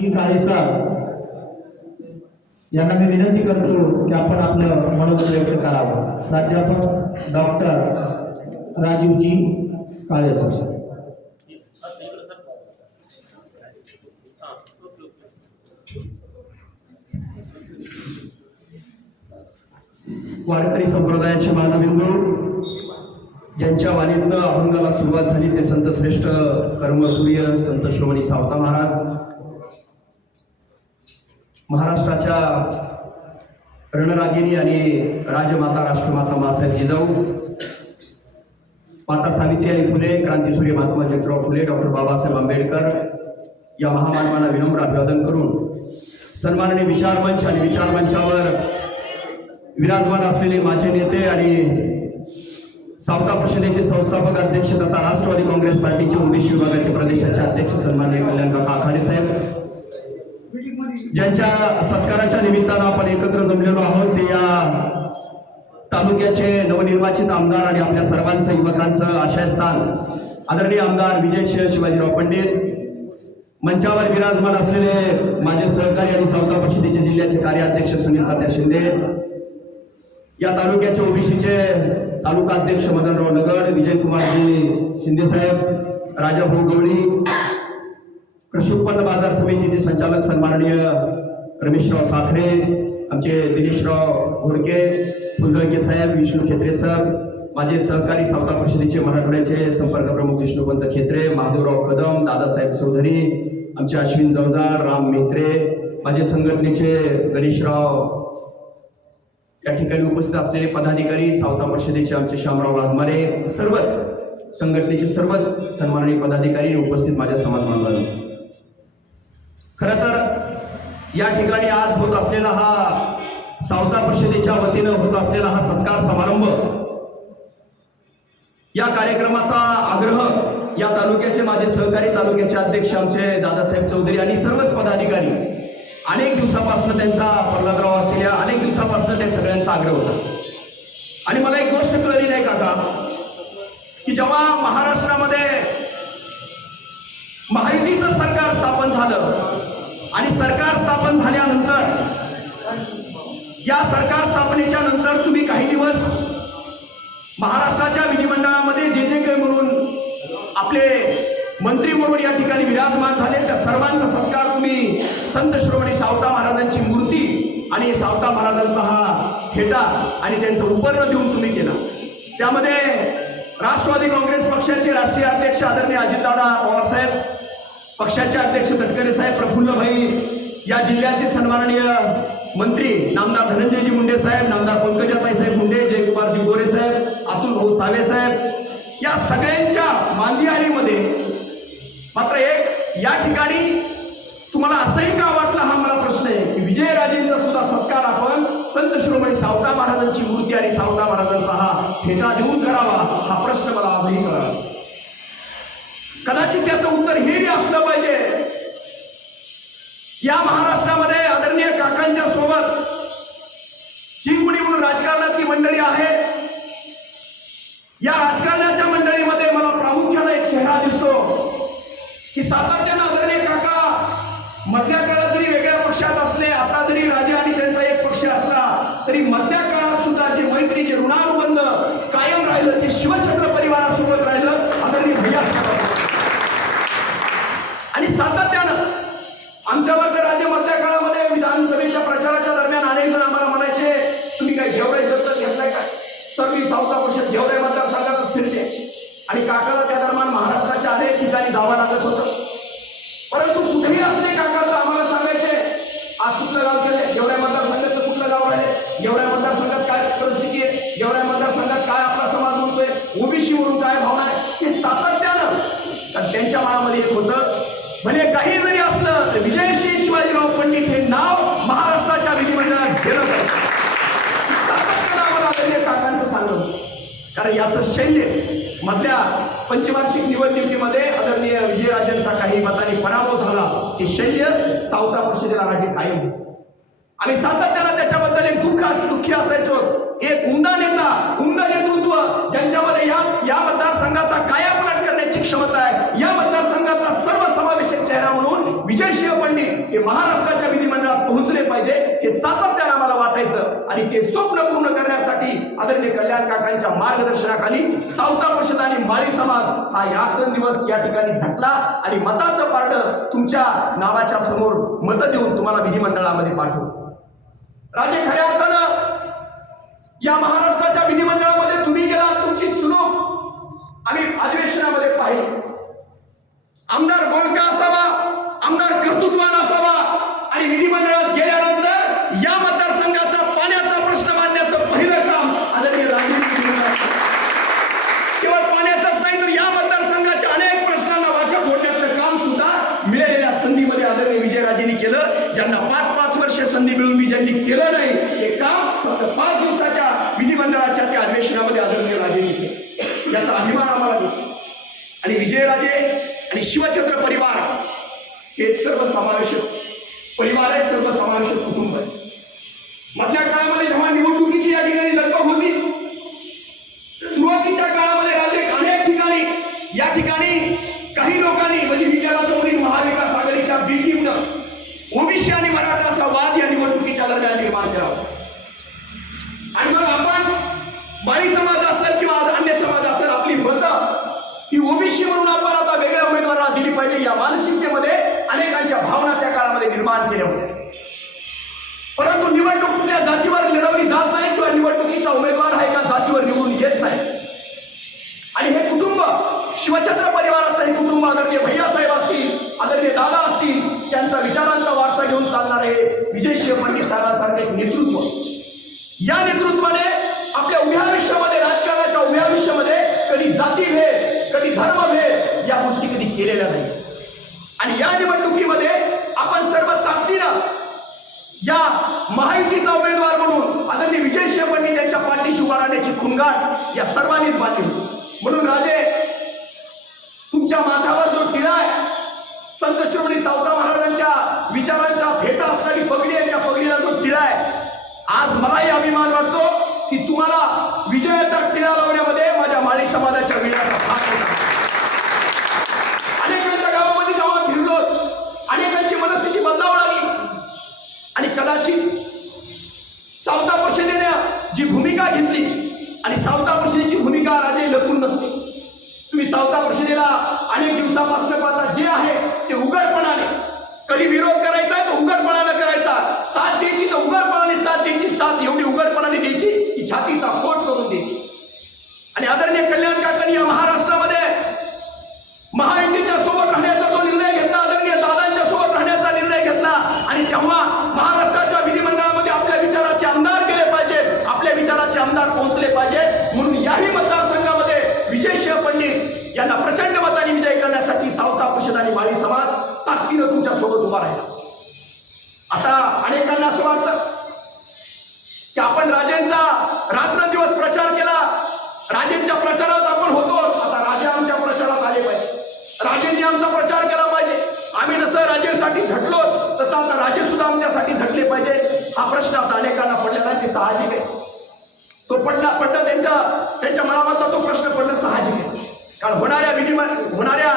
जी काळेसर यांना मी विनंती करतो की आपण आपलं मनोगत व्यक्त करावं। प्राध्यापक डॉक्टर राजीवजी काळेसर। वारकरी संप्रदायाचे मानबिंदू ज्यांच्या वाणीतनं अभंगाला सुरुवात झाली ते संत श्रेष्ठ कर्मसूर्य संत श्रोमणी सावता महाराज, महाराष्ट्राच्या रणरागिणी आणि राजमाता राष्ट्रमाता मासाहेब जिजाऊ, माता सावित्रीबाई फुले, क्रांतीसूर्य महात्मा ज्योतिराव फुले, डॉक्टर बाबासाहेब आंबेडकर या महामानवांना विनम्र अभिवादन करून सन्माननीय विचारमंच आणि विचारमंचावर विराजमान असलेले माझे नेते आणि सावता परिषदेचे संस्थापक अध्यक्ष तथा राष्ट्रवादी काँग्रेस पार्टीचे ओबीसी विभागाचे प्रदेशाचे अध्यक्ष सन्माननीय कल्याणकाका आखाडे साहेब, ज्यांच्या सत्काराच्या निमित्तानं आपण एकत्र जमलेलो आहोत, ते या तालुक्याचे नवनिर्वाचित आमदार आणि आपल्या सर्वांचं युवकांचं आश्रयस्थान आदरणीय आमदार विजयसिंह शिवाजीराव पंडित, मंचावर विराजमान असलेले माझे सहकारी आणि सावता परिषदेचे जिल्ह्याचे कार्याध्यक्ष सुनील तात्या शिंदे, या तालुक्याचे ओबीसीचे तालुका अध्यक्ष मदनराव नगड, विजयकुमारजी शिंदे साहेब, राजाभाऊ गवळी, कृषी उत्पन्न बाजार समितीचे संचालक सन्माननीय रमेशराव साखरे, आमचे दिनेशराव घोडके, फुलदळके साहेब, विष्णू खेत्रे सर, माझे सहकारी सावता परिषदेचे मराठवाड्याचे संपर्क प्रमुख विष्णुपंत खेत्रे, महादेवराव कदम, दादासाहेब चौधरी, आमचे अश्विन जवळदार, राम मेत्रे, माझे संघटनेचे गणेशराव, या ठिकाणी उपस्थित असलेले पदाधिकारी, सावता परिषदेचे आमचे श्यामराव वाघमारे, सर्वच संघटनेचे सर्वच सन्माननीय पदाधिकारी उपस्थित माझ्या समाज बांधवांनो, खरं तर या ठिकाणी आज होत असलेला हा सावता परिषदेच्या वतीनं होत असलेला हा सत्कार समारंभ, या कार्यक्रमाचा आग्रह या तालुक्याचे माझे सहकारी तालुक्याचे अध्यक्ष आमचे दादासाहेब चौधरी आणि सर्वच पदाधिकारी अनेक दिवसापासून त्यांचा प्रल्हादराव असलेल्या अनेक दिवसापासून त्या सगळ्यांचा आग्रह होता। आणि मला एक गोष्ट कळली नाही काका, की जेव्हा महाराष्ट्रामध्ये महायुतीचं सरकार स्थापन झालं आणि सरकार स्थापन झाल्यानंतर या सरकार स्थापनेच्या नंतर तुम्ही काही दिवस महाराष्ट्राच्या विधिमंडळामध्ये जे जे काही म्हणून आपले मंत्री म्हणून या ठिकाणी विराजमान झाले, त्या सर्वांचा सत्कार तुम्ही संत श्रोमणी सावता महाराजांची मूर्ती आणि सावता महाराजांचा हा खेटा आणि त्यांचं उपर्ण देऊन तुम्ही केला। त्यामध्ये राष्ट्रवादी काँग्रेस पक्षाचे राष्ट्रीय अध्यक्ष आदरणीय अजितदादा पवार साहेब, पक्षाचे अध्यक्ष तटकरे साहेब, प्रफुल्लभाई, या जिल्ह्याचे सन्माननीय मंत्री नामदार धनंजयजी मुंडे साहेब, नामदार पंकजाताई साहेब मुंडे, जयकुमारजी गोरे साहेब, अतुल भाऊ सावे साहेब, या सगळ्यांच्या मांदियारीमध्ये मात्र एक या ठिकाणी तुम्हाला असंही का वाटलं, हा मला प्रश्न आहे, की विजयराजेंचा सुद्धा सत्कार आपण संत शिरोमणी सावता महाराजांची मूर्ती आणि सावता महाराजांचा हा ठेका देऊन करावा, हा प्रश्न मला आजही कळला। कदाचित त्याचं उत्तर हे असलं पाहिजे, या महाराष्ट्रामध्ये आदरणीय काकांच्या सोबत चिंचवडी म्हणून राजकारणातली मंडळी आहे, या राजकारणाच्या मंडळीमध्ये मला प्रामुख्याने एक चेहरा दिसतो की सातत्यानं आदरणीय काका मधल्या काळात जरी वेगळ्या पक्षात असले, आता जरी राजे आणि त्यांचा एक पक्ष असला तरी मधल्या काळात सुद्धा जे मैत्रीचे ऋणानुबंध कायम राहिलं, ते शिवछत्र परिवारासोबत राहिलं आदरणीय भैया। आणि सातत्यानं आमच्यावर राजे मधल्या काळामध्ये विधानसभेच्या प्रचाराच्या दरम्यान अनेक जण आम्हाला म्हणायचे, तुम्ही काय घेवराई दत्तक घेतलाय काय? सर, मी सावता परिषद घेवराई मतदारसंघातच फिरते आणि काकाला त्या दरम्यान महाराष्ट्राच्या अनेक ठिकाणी जावं लागत होतं, परंतु कुठेही असले काका तर आम्हाला सांगायचे, आज कुठलं गाव केलंय, गेवराई मतदारसंघाचं कुठलं गाव आहे, गेवराई मतदारसंघात काय परिस्थिती आहे, गेवराई मतदारसंघात काय आपला समाज म्हणतोय, ओबीसी म्हणून काय भावना आहे, ते सातत्यानं त्यांच्या मनामध्ये एक होतं। म्हणजे काही जरी असलं तर विजयसिंह शिवाजीराव पंडित हे नाव महाराष्ट्राच्या विधिमंडळात गेलं पाहिजे, सातत्यानं आम्हाला आदरणीय काकांचं सांगत, कारण याचं शैल्य मधल्या पंचवार्षिक निवडणुकीमध्ये आदरणीय विजयराजेंचा काही मतांनी पराभव झाला, ते शैल्य सावता परिषदेला राजे कायम, आणि सातत्यानं त्याच्याबद्दल एक दुःखी असायचो, एक उमदा नेता, उमदा नेतृत्व ज्यांच्यामध्ये या मतदारसंघाचा कायापालट करण्याची क्षमता आहे. या मतदारसंघाचा सर्वसमावेशक चेहरा म्हणून विजयसिंह पंडित हे महाराष्ट्राच्या विधिमंडळात पोहोचले पाहिजे हे सातत्याने आम्हाला वाटायचं. आणि ते स्वप्न पूर्ण करण्यासाठी आदरणीय कल्याण काकांच्या मार्गदर्शनाखाली सावता परिषद आणि माळी समाज हा रात्रंदिवस या ठिकाणी झटला आणि मताचं पारड तुमच्या नावाच्या समोर मत देऊन तुम्हाला विधिमंडळामध्ये पाठवलं. राजे, खऱ्या अर्थानं या महाराष्ट्राच्या विधिमंडळामध्ये तुम्ही गेला, तुमची चुणूक आम्ही अधिवेशनामध्ये पाहिली. आमदार बोलका असावा, आमदार कर्तृत्वान असावा आणि विधिमंडळात गेल्यानंतर या मतदारसंघाचा पाण्याचा प्रश्न मांडण्याचं पहिलं काम आदरणीय केवळ पाण्याचाच नाही तर या मतदारसंघाच्या अनेक प्रश्नांना वाचा फोडण्याचं काम सुद्धा मिळालेल्या संधीमध्ये आदरणीय विजयराजेंनी केलं. ज्यांना 5-5 वर्ष संधी मिळून मी ज्यांनी केलं नाही हे काम फक्त 5 दिवसाच्या विधिमंडळाच्या त्या अधिवेशनामध्ये आदरणीय राजेंनी केलं. याचा अभिमान आम्हाला देतो. आणि विजयराजे आणि शिवछत्र परिवार हे सर्वसमावेशक परिवार आहे, सर्वसमावेशक कुटुंब आहे. मधल्या काळामध्ये जेव्हा निवडणुकीची या ठिकाणी लगबग होती, सुरुवातीच्या काळामध्ये राजे अनेक ठिकाणी या ठिकाणी काही लोकांनी म्हणजे विचारातोरी महाविकास आघाडीच्या बी टीमनं ओबीसी आणि मराठा असा वाद या निवडणुकीच्या दरम्यान निर्माण केला. आणि मग आपण माळी समाज असेल किंवा अन्य समाज असेल आपली मतं ही ओबीसी म्हणून आपण आता वेगळ्या उमेदवारांना दिली पाहिजे या मानसिकतेमध्ये अनेकांच्या भावना त्या काळामध्ये निर्माण केल्या होत्या. परंतु निवडणूक कुठल्या जातीवर लढवली जात नाही किंवा निवडणुकीचा उमेदवार हा एका जातीवर निवडून येत नाही. आणि हे कुटुंब शिवछत्र परिवाराचं हे कुटुंब आदरणीय भैयासाहेब असतील, आदरणीय दादा असतील, त्यांचा विचारांचा वारसा घेऊन चालणार आहे विजयसिंह पंडित साहेबांसारखे एक नेतृत्व. या नेतृत्वाने आपल्या उभ्या आयुष्यामध्ये, राजकारणाच्या उभ्या आयुष्यामध्ये कधी जातीभेद, कधी धर्मभेद या गोष्टी कधी केलेल्या नाही. आणि या निवडणुकीमध्ये आपण सर्व ताकदीनं या महायुतीचा उमेदवार म्हणून आदरणीय विजयसिंह पंडित यांच्या पाठीशी उभा राहण्याची खुणगाट या सर्वांनीच बांधली. म्हणून राजे, तुमच्या माथ्यावर जो टिळा आहे, संत शिरोमणी सावता महाराजांच्या विचारांचा फेटा असणारी पगडी आहे, त्या पगडीला जो टिळा आहे, आज मलाही अभिमान वाटतो की तुम्हाला विजयाचा टिळा लावण्यामध्ये माझ्या माळी समाजाच्या वीराचा भाग होता. अनेकांच्या गावामध्ये जेव्हा फिरलो, अनेकांची मनस्थिती बदलावं लागली आणि कदाचित सावता परिषदेने जी भूमिका घेतली आणि सावता परिषदेची भूमिका राजे लपून नसते. तुम्ही सावता परिषदेला अनेक दिवसापासून पाहता जे आहे ते उघडपणाने, कधी विरोध करायचा आहे तो उघडपणाने करायचा, साथ द्यायची तर उघडपणाने साथ द्यायची, साथ एवढी उघडपणाने द्यायची की छातीचा फोड करून द्यायची. आणि आदरणीय कल्याण काकांनी या महाराष्ट्रामध्ये महायुतीच्या सोबत राहण्याचा जो निर्णय घेतला, आदरणीय दादांच्या सोबत राहण्याचा निर्णय घेतला आणि तेव्हा महाराष्ट्राच्या विधिमंडळामध्ये आपल्या विचाराचे आमदार गेले पाहिजेत, आपल्या विचाराचे आमदार पोहोचले पाहिजेत. म्हणून याही मतदारसंघामध्ये विजयसिंह पंडित यांना प्रचंड मताने विजय करण्यासाठी सावता परिषद आणि माळी समाज ताकदीनं तुमच्या सोबत उभा राहिला. आता अनेकांना असं वाटतं की आपण राजेंचा रात्रंदिवस प्रचार केला, राजेंच्या प्रचारात आपण होतो, आता राजे आमच्या प्रचारात आले पाहिजे, राजेंनी आमचा प्रचार केला पाहिजे. आम्ही जसं राजेसाठी झटलो तसं आता राजे सुद्धा आमच्यासाठी झटले पाहिजे. हा प्रश्न आता अनेकांना पडलेला आहे, ते साहजिक आहे. तो पडला त्यांच्या मनामधला तो प्रश्न पडणं साहजिक आहे. कारण होणाऱ्या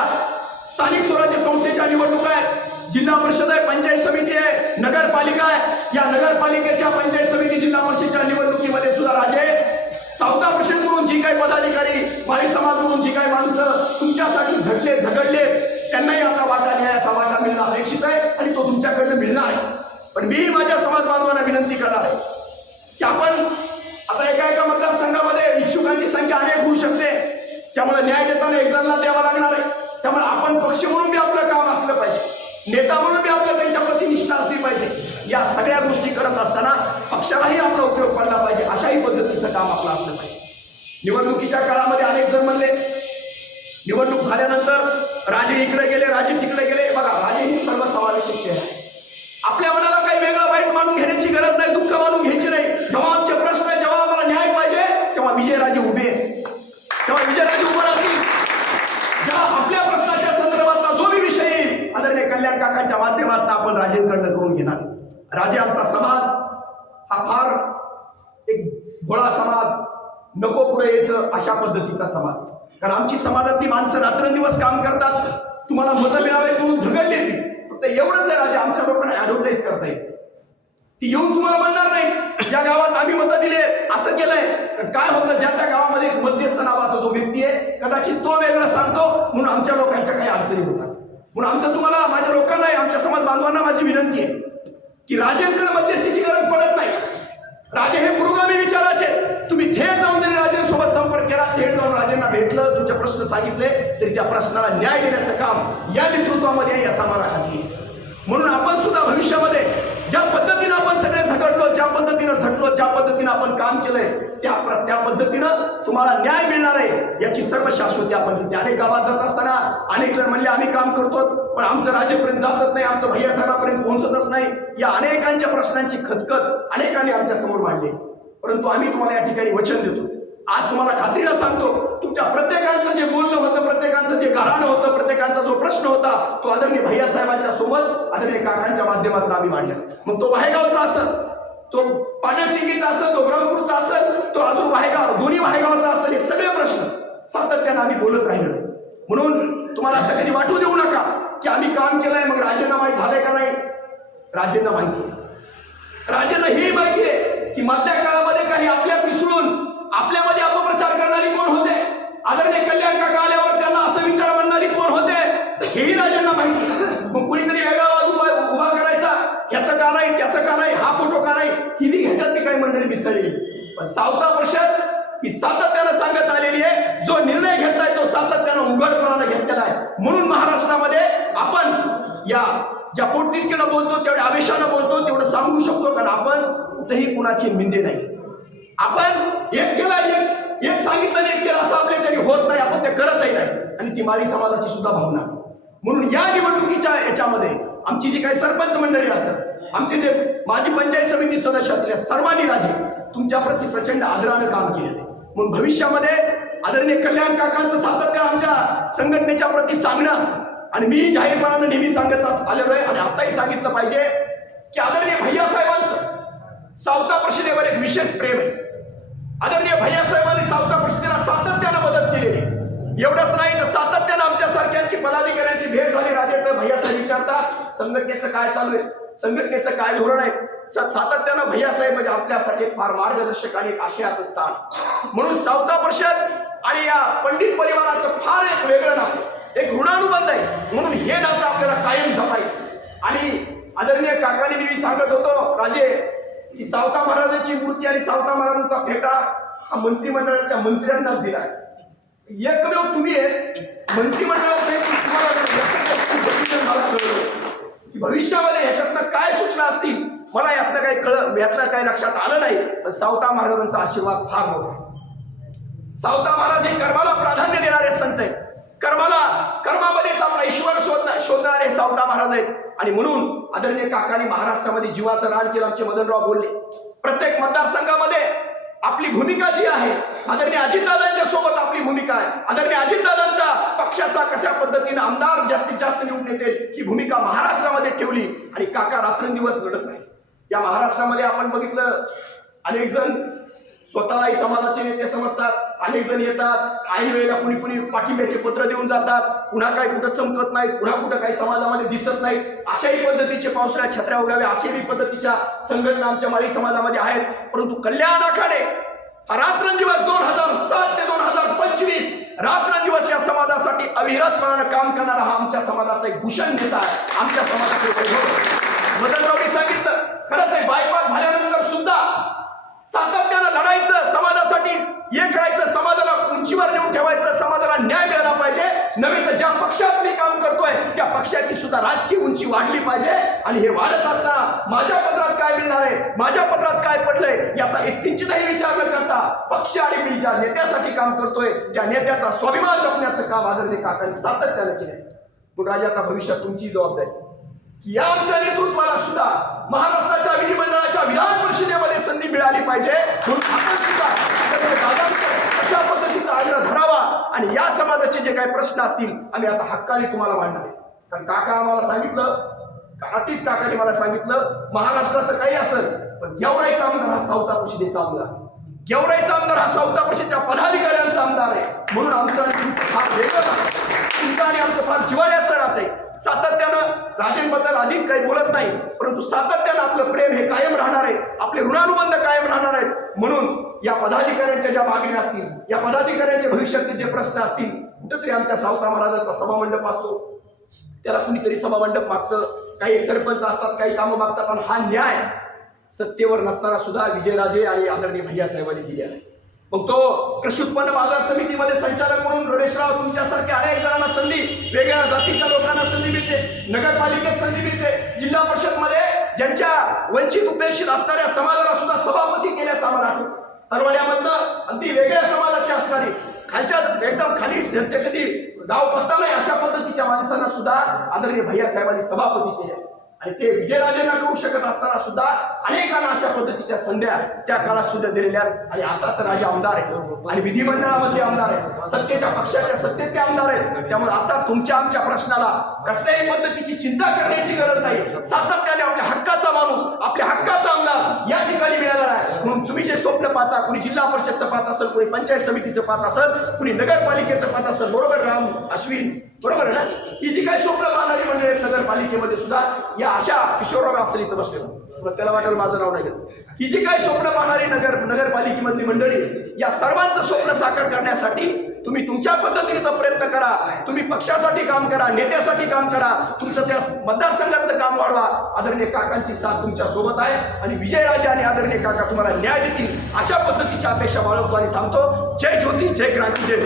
स्थानिक स्वराज्य संस्थेच्या निवडणुका आहेत, जिल्हा परिषद आहे, पंचायत समिती आहे, नगरपालिका आहे. या नगरपालिकेच्या पंचायत समिती जिल्हा परिषदच्या निवडणुकीमध्ये सुद्धा राजे सावता परिषद म्हणून जी काही पदाधिकारी, माळी समाज म्हणून जी काही माणसं तुमच्यासाठी झटले झगडले, त्यांनाही आता वाटा न्यायाचा वाटा मिळणं अपेक्षित आहे आणि तो तुमच्याकडनं मिळणार आहे. पण मी माझ्या समाज बांधवांना विनंती करणार आहे की आपण आता एका मतदारसंघामध्ये इच्छुकांची संख्या अनेक होऊ शकते, त्यामुळे न्याय देताना एक जणांना द्यावा लागणार आहे. त्यामुळे आपण पक्ष म्हणून बी आपलं काम असलं पाहिजे, नेता म्हणून बी आपल्या त्यांच्या प्रति निष्ठा असली पाहिजे. या सगळ्या गोष्टी करत असताना पक्षालाही आपला उपयोग पडला पाहिजे, अशाही पद्धतीचं काम आपलं असलं पाहिजे. निवडणुकीच्या काळामध्ये अनेक जण म्हणले, निवडणूक झाल्यानंतर राजे इकडे गेले, राजे तिकडे गेले. बघा, राजे ही सर्वसमावेशक आहे. आपल्या मनाला काही वेगळं वाईट मानून घेण्याची गरज नाही, दुःख मानून घ्यायची नाही. जेव्हा आमचे प्रश्न आहे, जेव्हा आम्हाला न्याय पाहिजे, तेव्हा विजयराजे उभे आहेत, तेव्हा विजयराजे उभं राहतील. ज्या आपल्या प्रश्नाच्या संदर्भातला जो बी विषय येईल, आदरणीय कल्याण काकांच्या माध्यमातून आपण राजेंकडनं करून घेणार. राजे आमचा समाज हा फार एक भोळा समाज, नको पुढे यायचं अशा पद्धतीचा समाज. कारण आमची समाजातली माणसं रात्रंदिवस काम करतात, तुम्हाला मतं मिळावे म्हणून झगडले ती. फक्त एवढंच आहे राजे, आमच्या लोकांना ऍडव्हर्टाईज करता येते. ती येऊन तुम्हाला म्हणणार नाही या गावात आम्ही मतं दिले, असं केलंय. काय होतं, ज्या त्या गावामध्ये एक मध्यस्थ नावाचा जो व्यक्ती आहे, कदाचित तो वेगळा सांगतो म्हणून आमच्या लोकांच्या काही अडचणी होतात. म्हणून आमचं तुम्हाला, माझ्या लोकांना, आमच्या समाज बांधवांना माझी विनंती आहे की राजेंकडे मध्यस्थीची गरज पडत नाही. राजे हे पुरोगामी विचाराचे. तुम्ही थेट जाऊन जरी राजेंसोबत संपर्क केला, थेट जाऊन राजेंना भेटलं, तुमचे प्रश्न सांगितले, तरी त्या प्रश्नाला न्याय देण्याचं काम या नेतृत्वामध्ये आहे, याचा मला खात्री आहे. म्हणून आपण सुद्धा भविष्यामध्ये ज्या पद्धतीनं आपण सगळे झगडलो, ज्या पद्धतीनं झटलो, ज्या पद्धतीनं आपण काम केलंय, त्या पद्धतीनं तुम्हाला न्याय मिळणार आहे, याची सर्व शाश्वती आपण घेतली. अनेक गावात जात असताना अनेक जण म्हणले आम्ही काम करतो, पण आमचं राजेपर्यंत जातच नाही, आमचं भैयासाहेबापर्यंत पोहोचतच नाही. या अनेकांच्या प्रश्नांची खतखत अनेकांनी आमच्या समोर मांडली. परंतु आम्ही तुम्हाला या ठिकाणी वचन देतो, आज तुम्हाला खात्रीला सांगतो, तुमच्या प्रत्येकांचं जे बोलणं होतं, प्रत्येकांचं जे गाणं होतं, प्रत्येकांचा जो प्रश्न होता, तो आदरणीय भैयासाहेबांच्या सोबत आदरणीय काकांच्या माध्यमातून आम्ही मांडला. मग तो वाहेगावचा असेल, तो पाडळसिंगीचा असेल, तो ब्रह्मपूरचा असेल, तो अजून वाहेगाव, दोन्ही वाहेगावचा असेल, हे सगळे प्रश्न सातत्यानं आम्ही बोलत राहिलो. म्हणून तुम्हाला असं कधी वाटू देऊ नका की आम्ही काम केलंय मग राजीनामा झालंय का नाही. राजेंना माहिती आहे, राजेंना हे माहिती आहे की मधल्या काळामध्ये काही आपल्यात मिसळून आपल्यामध्ये अपप्रचार करणारी कोण होते, आदरणीय कल्याण काका आल्यावर त्यांना असं विचार म्हणणारी कोण होते, हेही राजांना माहिती. मग कुणीतरी वेगळा वाद उभा करायचा, ह्याचं का नाही, त्याचं का नाही, हा फोटो का नाही, ही बी ह्याच्यात काही मंडळी मिसळलेली. पण सावता परिषद ही सातत्यानं सांगत आलेली आहे, जो निर्णय घेतलाय तो सातत्यानं उघडपणानं घेतलेला आहे. म्हणून महाराष्ट्रामध्ये आपण या ज्या पोटतिडकीनं बोलतो, तेवढ्या आवेशानं बोलतो, तेवढं सांगू शकतो, कारण आपण कुठेही कुणाचे मिंदे नाही. आपण एक केला, एक सांगितलं, एक केलं असं आपल्याच्याने होत नाही, आपण ते करतही नाही. आणि ती माळी समाजाची सुद्धा भावना. म्हणून या निवडणुकीच्या याच्यामध्ये आमची जी काही सरपंच मंडळी असत, आमचे जे माजी पंचायत समिती सदस्य असलेल्या सर्वांनी राजे तुमच्या प्रती प्रचंड आदरानं काम केलेलं आहे. म्हणून भविष्यामध्ये आदरणीय कल्याण काकांचं सातत्य आमच्या संघटनेच्या प्रती सांगणं असतं. आणि मी जाहीरपणानं नेहमी सांगत आलेलो आहे आणि आताही सांगितलं पाहिजे की आदरणीय भैयासाहेबांचं सावता परिषदेवर एक विशेष प्रेम आहे. आदरणीय भैयासाहेबांनी सावता परिषदेला सातत्यानं मदत केलेली आहे. एवढंच नाही तर सातत्यानं आमच्यासारख्यांची पदाधिकाऱ्यांची भेट झाली. राजेंद्र भैयासाहेब विचारतात संघटनेचं काय चालू आहे, संघटनेचं काय धोरण आहे. सातत्यानं भैयासाहेब म्हणजे आपल्यासाठी फार मार्गदर्शक आणि एक आशयाचं स्थान. म्हणून सावता परिषद आणि या पंडित परिवाराचं फार एक वेगळं नातं, एक ऋणानुबंध आहे. म्हणून हे नातं आपल्याला कायम जपायचं. आणि आदरणीय काकांनी मी सांगत होतो राजे की सावता महाराजांची मूर्ती आणि सावता महाराजांचा फेटा हा मंत्रिमंडळातल्या मंत्र्यांनाच दिलाय. एकमेव तुम्ही मंत्रिमंडळाचे भविष्यामध्ये ह्याच्यातनं काय सूचना असतील मला यातनं काही लक्षात आलं नाही. पण सावता महाराजांचा आशीर्वाद फार मोठा. सावता महाराज हे कर्माला प्राधान्य देणारे संत आहेत. कर्मामध्येच आपला ईश्वर शोधणारे सावता महाराज आहेत. आणि म्हणून आदरणीय काकांनी महाराष्ट्रामध्ये जीवाचं रान केलं. आमचे मदनराव बोलले प्रत्येक मतदारसंघामध्ये आपली भूमिका जी आहे, आदरणीय अजितदादांच्या सोबत आपली भूमिका आहे. आदरणीय अजितदादांचा पक्षाचा कशा पद्धतीने आमदार जास्तीत जास्त निवडून येतील ही भूमिका महाराष्ट्रामध्ये ठेवली. आणि काका रात्रंदिवस लढत नाही. या महाराष्ट्रामध्ये आपण बघितलं अनेक जण स्वतःलाही समाजाचे नेते समजतात, अनेक जण येतात, काही वेळेला कुणी पाठिंब्याचे पत्र देऊन जातात, पुन्हा काही कुठं चमकत नाहीत, पुन्हा कुठं काही समाजामध्ये दिसत नाही. अशाही पद्धतीचे पावसाळ्यात छत्र्या उगाव्या अशाही पद्धतीच्या संघटना आमच्या माळी समाजामध्ये आहेत. परंतु कल्याण आखाडे रात्रंदिवस 2007 ते 2025 रात्रंदिवस या समाजासाठी अविरतपणानं काम करणारा हा आमच्या समाजाचा एक भूषण नेता आहे. आमच्या समाजाचे मदनरावनी सांगितलं खरंच आहे, बायपास झाल्यानंतर सुद्धा सातत्यानं लढायचं, समाजासाठी हे करायचं, समाजाला उंचीवर नेऊन ठेवायचं, समाजाला न्याय मिळाला पाहिजे. नव्हे तर ज्या पक्षात मी काम करतोय त्या पक्षाची सुद्धा राजकीय उंची वाढली पाहिजे. आणि हे वाढत असताना माझ्या पत्रात काय मिळणार आहे, माझ्या पत्रात काय पडलंय याचा एक किंचितही विचार न करता पक्ष आणि मी ज्या नेत्यासाठी काम करतोय त्या नेत्याचा स्वाभिमान जपण्याचं काम आदरणीय काकांनी सातत्यानं केलंय. पण राजा आता भविष्यात तुमची जबाबदारी की या आमच्या नेतृत्वाला सुद्धा महाराष्ट्राच्या विधिमंडळाच्या विधान परिषदेमध्ये संधी मिळाली पाहिजे. म्हणून आपण सुद्धा अशा पद्धतीचा आग्रह धरावा. आणि या समाजाचे जे काही प्रश्न असतील आम्ही आता हक्काने तुम्हाला मांडणार आहे. कारण काका आम्हाला सांगितलं, अतिच काकाने मला सांगितलं महाराष्ट्राचं काही असेल पण गेवराईचा आमदार हा सावता परिषदेचा आमदार. गेवराईचा आमदार हा सावतापाशीच्या पदाधिकाऱ्यांचा आमदार आहे, म्हणून आमचं आणि तुमचं फार वेगळं नातं. तुमचं आणि आमचं फार जिव्हाळ्याचं राहतंय. सातत्यानं राजेंबद्दल अधिक काही बोलत नाही, परंतु सातत्यानं आपलं प्रेम हे कायम राहणार आहे, आपले ऋणानुबंध कायम राहणार आहेत. म्हणून या पदाधिकाऱ्यांच्या ज्या मागण्या असतील, या पदाधिकाऱ्यांच्या भविष्यातले जे प्रश्न असतील, कुठंतरी आमच्या सावता महाराजांचा सभामंडप असतो, त्याला कुणीतरी सभामंडप मागतं, काही सरपंच असतात, काही कामं मागतात, आणि हा न्याय सत्तेवर नसताना सुद्धा विजयराजे आणि आदरणीय भैयासाहेबांनी दिले आहे. मग तो कृषी उत्पन्न बाजार समितीमध्ये संचालक म्हणून रमेशराव तुमच्यासारख्या अनेक जणांना संधी, वेगळ्या जातीच्या लोकांना संधी मिळते, नगरपालिकेत संधी मिळते, जिल्हा परिषदमध्ये ज्यांच्या वंचित उपेक्षित असणाऱ्या समाजाला सुद्धा सभापती केल्याचं आम्हाला आठवतं. तरवाड्यामधनं अगदी वेगळ्या समाजाचे असणारे, खालच्या एकदम खाली ज्यांच्या कधी गाव पत्ता नाही अशा पद्धतीच्या माणसांना सुद्धा आदरणीय भैयासाहेबांनी सभापती केले, आणि ते विजयराजेंना करू शकत असताना सुद्धा अनेकांना अशा पद्धतीच्या संध्या त्या काळात सुद्धा दिलेल्या. आणि आता तर राजे आमदार आहेत आणि विधिमंडळामधले आमदार आहेत, सत्तेच्या पक्षाच्या सत्तेतले आमदार आहेत. त्यामुळे आता तुमच्या आमच्या प्रश्नाला कसल्याही पद्धतीची चिंता करण्याची गरज नाही. सातत्याने आपल्या हक्काचा माणूस, आपल्या हक्काचा आमदार या ठिकाणी मिळालेला आहे. म्हणून तुम्ही जे स्वप्न पाहता, कुणी जिल्हा परिषदचं पाहत असेल, कुणी पंचायत समितीचं पाहत असेल, कुणी नगरपालिकेचं पाहत असेल, बरोबर राम अश्विन, बरोबर आहे ना? ही जी काही स्वप्न पाहणारी मंडळी आहेत नगरपालिकेमध्ये सुद्धा, या अशा किशोरराव असेल इथं बसलेलं, त्याला वाटेल माझं नाव नाही घेत. ही जी काही स्वप्न पाहणारी नगरपालिकेमधली मंडळी, या सर्वांचं स्वप्न साकार करण्यासाठी तुम्ही तुमच्या पद्धतीने तर प्रयत्न करा. तुम्ही पक्षासाठी काम करा, नेत्यासाठी काम करा, तुमचं त्या मतदारसंघातलं काम वाढवा. आदरणीय काकांची साथ तुमच्या सोबत आहे, आणि विजयराजे आणि आदरणीय काका तुम्हाला न्याय देतील अशा पद्धतीची अपेक्षा बाळगतो आणि थांबतो. जय ज्योती, जय क्रांती, जय